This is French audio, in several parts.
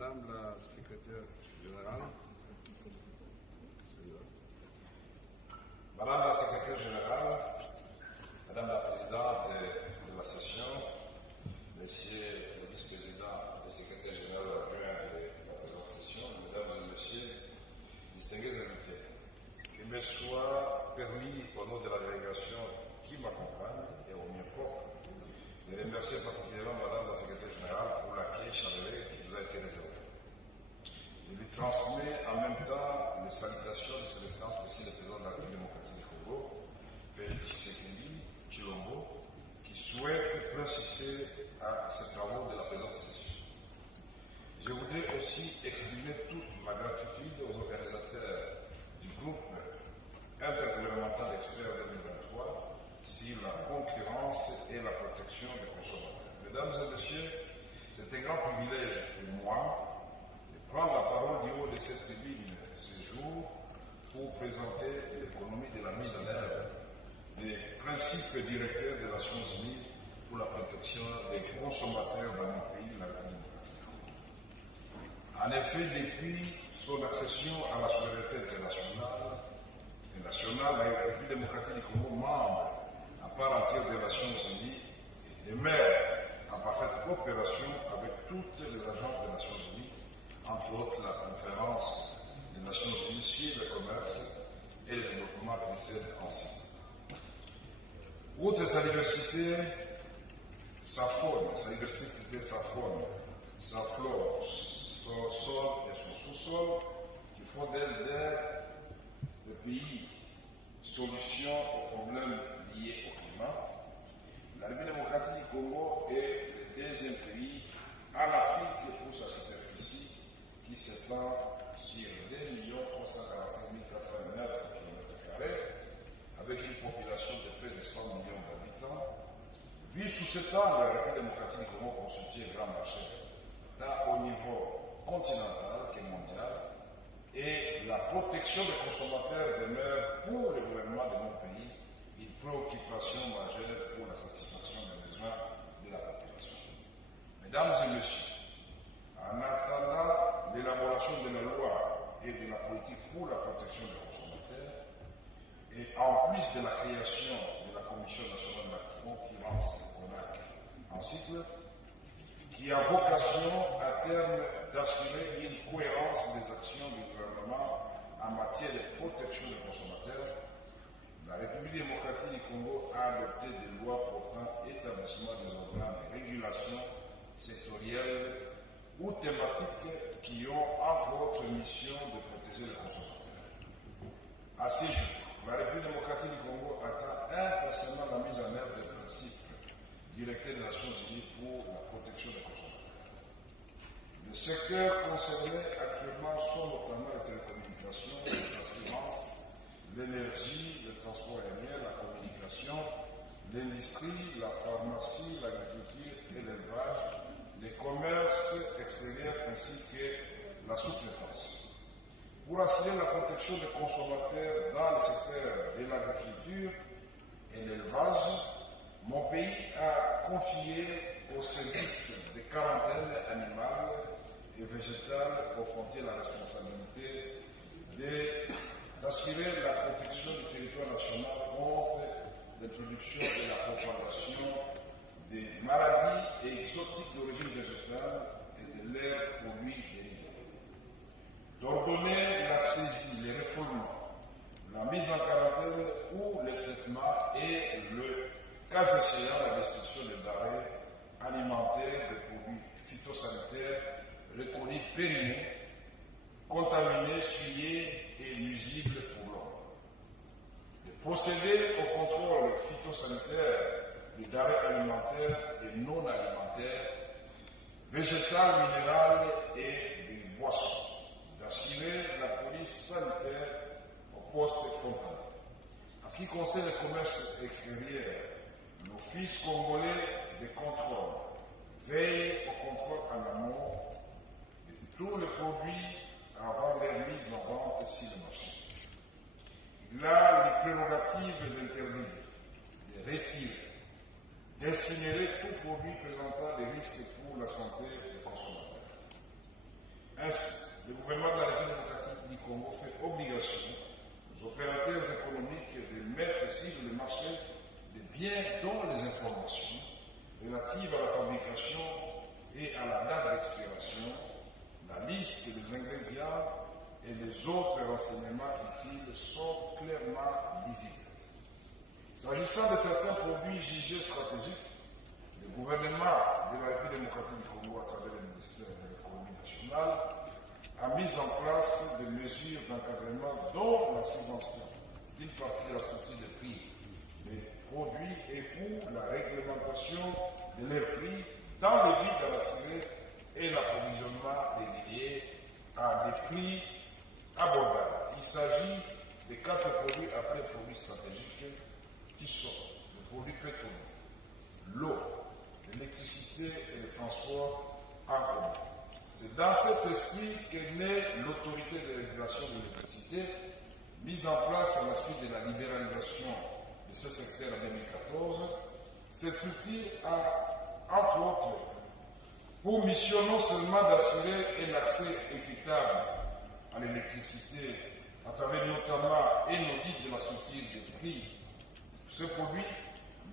Madame la secrétaire générale, Madame la secrétaire générale, Madame la présidente de la session, Messieurs le vice-président et secrétaire général adjoint de la présente session, Mesdames et Messieurs, distingués invités, qu'il me soit permis, au nom de la délégation qui m'accompagne et au mien propre, de remercier particulièrement Madame la secrétaire générale pour l'accueil chaleureux qui nous a été réservé. Je lui transmets en même temps les salutations de son excellence Monsieur le président de la République démocratique du Congo, Félix Tshisekedi Tshilombo, qui souhaite plein succès à ces travaux de la présente session. Je voudrais aussi exprimer toute ma gratitude aux organisateurs du groupe intergouvernemental d'experts 2023 sur la concurrence et la protection des consommateurs. Mesdames et messieurs, c'est un grand privilège pour moi de prendre la parole du haut de cette tribune ce jour pour présenter l'économie de la mise en œuvre des principes directeurs des Nations Unies pour la protection des consommateurs dans mon pays, la République démocratique. En effet, depuis son accession à la souveraineté internationale, la République démocratique du Congo, membre à part entière des Nations Unies, demeure en parfaite coopération avec toutes les agences des Nations Unies, entre autres la conférence des Nations Unies sur le commerce et le développement bruxelles ainsi. Outre sa diversité, sa faune, sa flore, son sol et son sous-sol, qui font d'elle le pays solution aux problèmes liés au climat. La République démocratique du Congo est le deuxième pays en Afrique pour sa superficie qui s'étend sur 2 345 409 km², avec une population de près de 100 millions d'habitants. Vu sous cet angle, la République démocratique du Congo constitue un grand marché, tant au niveau continental que mondial, et la protection des consommateurs demeure pour le gouvernement de mon pays une préoccupation majeure pour la satisfaction des besoins de la population. Mesdames et messieurs, en attendant l'élaboration de la loi et de la politique pour la protection des consommateurs, et en plus de la création de la Commission nationale de la concurrence en cycle, qui a vocation à terme d'assurer une cohérence des actions du gouvernement en matière de protection des consommateurs, la République démocratique du Congo a adopté des lois portant établissement des organes de régulation sectorielle ou thématiques qui ont entre autres mission de protéger les consommateurs. À ce jour, la République démocratique du Congo attend impatiemment la mise en œuvre des principes directeurs des Nations Unies pour la protection des consommateurs. Les secteurs concernés actuellement sont notamment les télécommunications, les assurances, l'énergie, le transport aérien, la communication, l'industrie, la pharmacie, l'agriculture et l'élevage, les commerces extérieurs ainsi que la sous-traitance. Pour assurer la protection des consommateurs dans le secteur de l'agriculture et l'élevage, mon pays a confié au service de quarantaine animale et végétale aux frontières la responsabilité d'assurer la protection du territoire national contre l'introduction et la propagation des maladies et exotiques d'origine végétale et de leurs produits dérivés. D'ordonner la saisie, les refoulements, la mise en quarantaine ou le traitement et le cas échéant la destruction des denrées alimentaires, des produits phytosanitaires reconnus périmés, contaminés, souillés et nuisibles pour l'homme. De procéder au contrôle phytosanitaire des denrées alimentaires et non alimentaires, végétales, minérales et des boissons. D'assurer la police sanitaire au poste frontal. En ce qui concerne le commerce extérieur, l'Office congolais de contrôle veille au contrôle en amont de tous les produits avant leur mise en vente sur le marché. Il a les prérogatives d'interdire, de retirer, d'incinérer tout produit présentant des risques pour la santé des consommateurs. Ainsi, le gouvernement de la République démocratique du Congo fait obligation aux opérateurs économiques de mettre sur le marché des biens dont les informations relatives à la fabrication et à la date d'expiration, la liste des ingrédients et les autres renseignements utiles sont clairement lisibles. S'agissant de certains produits jugés stratégiques, le gouvernement de la République démocratique du Congo, à travers le ministère de l'économie nationale, a mis en place des mesures d'encadrement dont la subvention d'une partie de la structure des prix des produits et ou la réglementation de leurs prix dans le but d'assurer et l'approvisionnement régulier à des prix abordables. Il s'agit de 4 produits appelés produits stratégiques qui sont le produit pétrolier, l'eau, l'électricité et le transport en commun. C'est dans cet esprit qu'est née l'autorité de régulation de l'électricité, mise en place à la suite de la libéralisation de ce secteur en 2014. Cette structure a, entre autres, pour mission non seulement d'assurer un accès équitable à l'électricité à travers notamment un audit de la structure des prix de ce produit,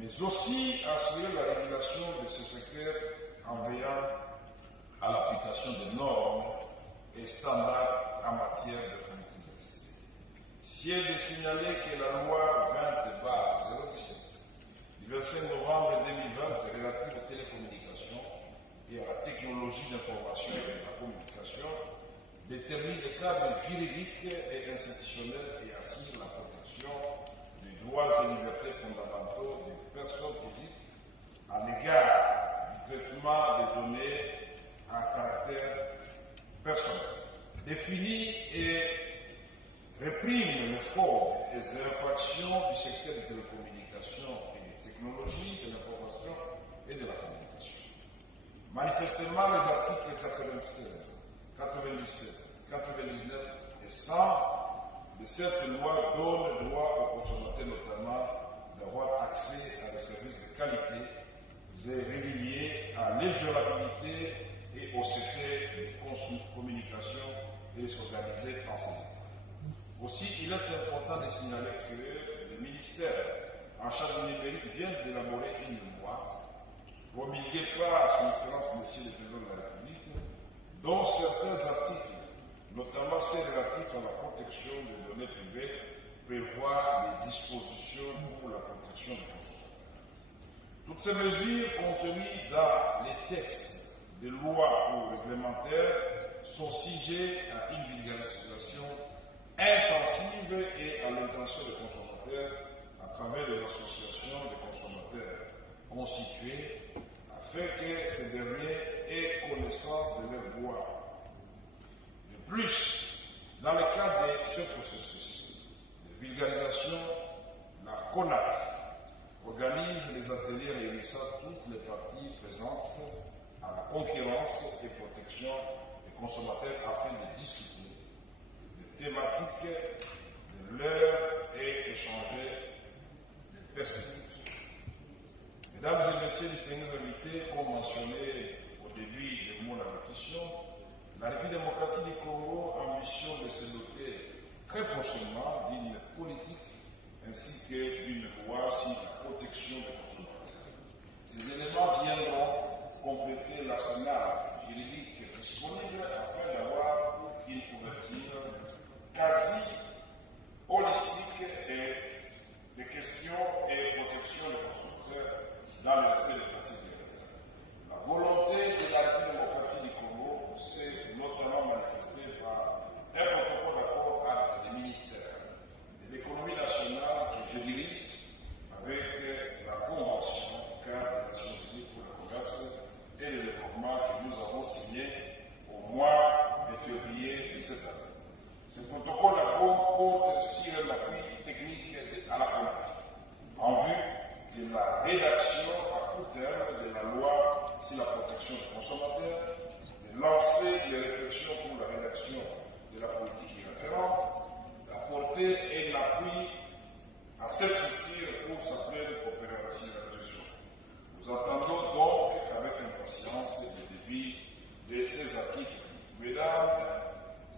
mais aussi assurer la régulation de ce secteur en veillant à l'application des normes et standards en matière de fourniture d'électricité. Il est de signaler que la loi 20/017 du 25 novembre 2020 relative aux télécommunications et à la technologie d'information et de la communication détermine le cadre juridique et institutionnel et assure la protection des droits et libertés fondamentaux des personnes physiques à l'égard du traitement des données à caractère personnel. Définit et réprime les fraudes et les infractions du secteur des télécommunications et des technologies de l'information et de la communication. Manifestement, les articles 96, 97, 99 et 100 de cette loi donnent droit aux consommateurs notamment d'avoir accès à des services de qualité et réguliers, à l'inviolabilité et au secret de communication et s'organiser en ces états. Aussi, il est important de signaler que le ministère en charge du numérique vient d'élaborer une loi promulguée par son Excellence Monsieur le Président de la République, dont certains articles, notamment ceux relatifs à la protection des données privées, prévoient les dispositions pour la protection des consommateurs. Toutes ces mesures contenues dans les textes des lois ou réglementaires sont sujets à une vulgarisation intensive et à l'intention des consommateurs à travers les associations de consommateurs constituées afin que ces derniers aient connaissance de leurs droits. De plus, dans le cadre de ce processus de vulgarisation, la CONAC organise les ateliers réunissant toutes les parties présentes à la concurrence et protection des consommateurs afin de discuter des thématiques de l'heure et échanger des perspectives. Mesdames et messieurs, distingués invités, comme mentionné au début de mon allocution, la République démocratique du Congo a ambition de se doter très prochainement d'une politique ainsi que d'une loi sur la protection des consommateurs. Ces éléments viendront compléter l'arsenal juridique disponible afin d'avoir une couverture quasi holistique des questions et protection des consommateurs dans le respect des principes de l'État. La volonté de la République démocratique du Congo s'est notamment manifestée par un protocole d'accord entre les ministères de l'économie nationale que je dirige avec la Convention cadre des Nations Unies pour le commerce et le développement que nous avons signé au mois de février de cette année. Ce protocole d'accord porte sur l'appui technique à la CONAC en vue de la rédaction à court terme de la loi sur la protection des consommateurs, de lancer les réflexions pour la rédaction de la politique référente, d'apporter un appui à cette structure pour sa pleine opérationnalisation. Nous attendons donc avec impatience le début de ces articles. Mesdames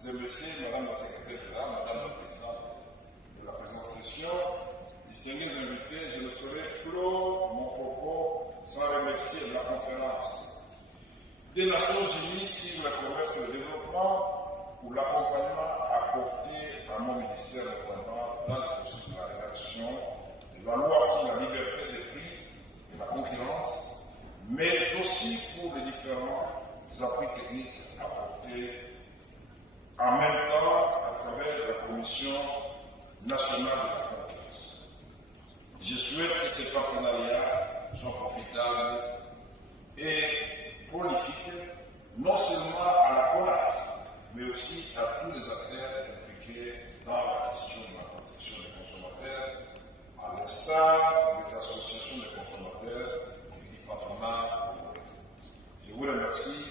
et messieurs, Madame la secrétaire générale, Madame la présidente de la présente session, distingués invités, je ne saurais clore mon propos sans remercier la conférence des Nations Unies sur le commerce et le développement pour l'accompagnement apporté à mon ministère, notamment dans le processus de la rédaction de la loi sur la liberté des prix et la concurrence, mais aussi pour les différents appuis techniques apportés en même temps à travers la Commission nationale de la concurrence. Je souhaite que ces partenariats soient profitables et prolifiques, non seulement à la CONAC, mais aussi à tous les acteurs impliqués dans la question de la protection des consommateurs, à l'instar des associations de consommateurs et du patronat. Je vous remercie